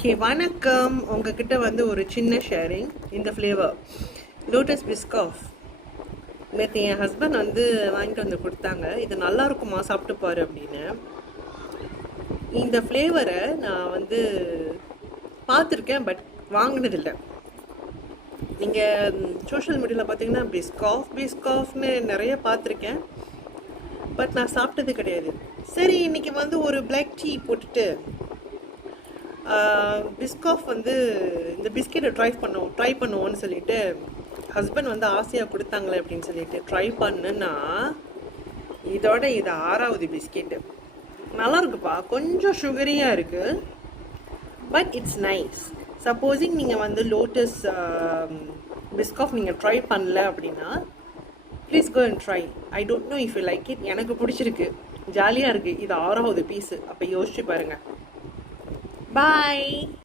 Okay வணக்கம். உங்ககிட்ட வந்து ஒரு சின்ன ஷேரிங். இந்த ஃப்ளேவர் லோட்டஸ் பிஸ்காஃப் நேற்று என் ஹஸ்பண்ட் வந்து வாங்கிட்டு வந்து கொடுத்தாங்க. இது நல்லா இருக்குமா, சாப்பிட்டு பாரு அப்படின்னு. இந்த ஃப்ளேவரை நான் வந்து பார்த்துருக்கேன், பட் வாங்கினதில்லை. நீங்கள் சோஷியல் மீடியாவில் பார்த்தீங்கன்னா பிஸ்காஃப்னு நிறைய பார்த்துருக்கேன், பட் நான் சாப்பிட்டது கிடையாது. சரி, இன்னைக்கு வந்து ஒரு பிளாக் டீ போட்டுட்டு பிஸ்காஃப் வந்து இந்த பிஸ்கெட்டை ட்ரை பண்ணுவோன்னு சொல்லிட்டு ஹஸ்பண்ட் வந்து ஆசையாக கொடுத்தாங்களே அப்படின்னு சொல்லிட்டு ட்ரை பண்ணுன்னா இதோட இது 6வது பிஸ்கெட்டு. நல்லா இருக்குப்பா, கொஞ்சம் சுகரியாக இருக்குது, பட் இட்ஸ் நைஸ். சப்போஸிங் நீங்கள் வந்து லோட்டஸ் பிஸ்காஃப் நீங்கள் ட்ரை பண்ணல அப்படின்னா please go and try. I don't know if you like it. எனக்கு பிடிச்சிருக்கு, ஜாலியாக இருக்குது. இது 6வது பீஸு. அப்போ யோசிச்சு பாருங்கள். பாய்.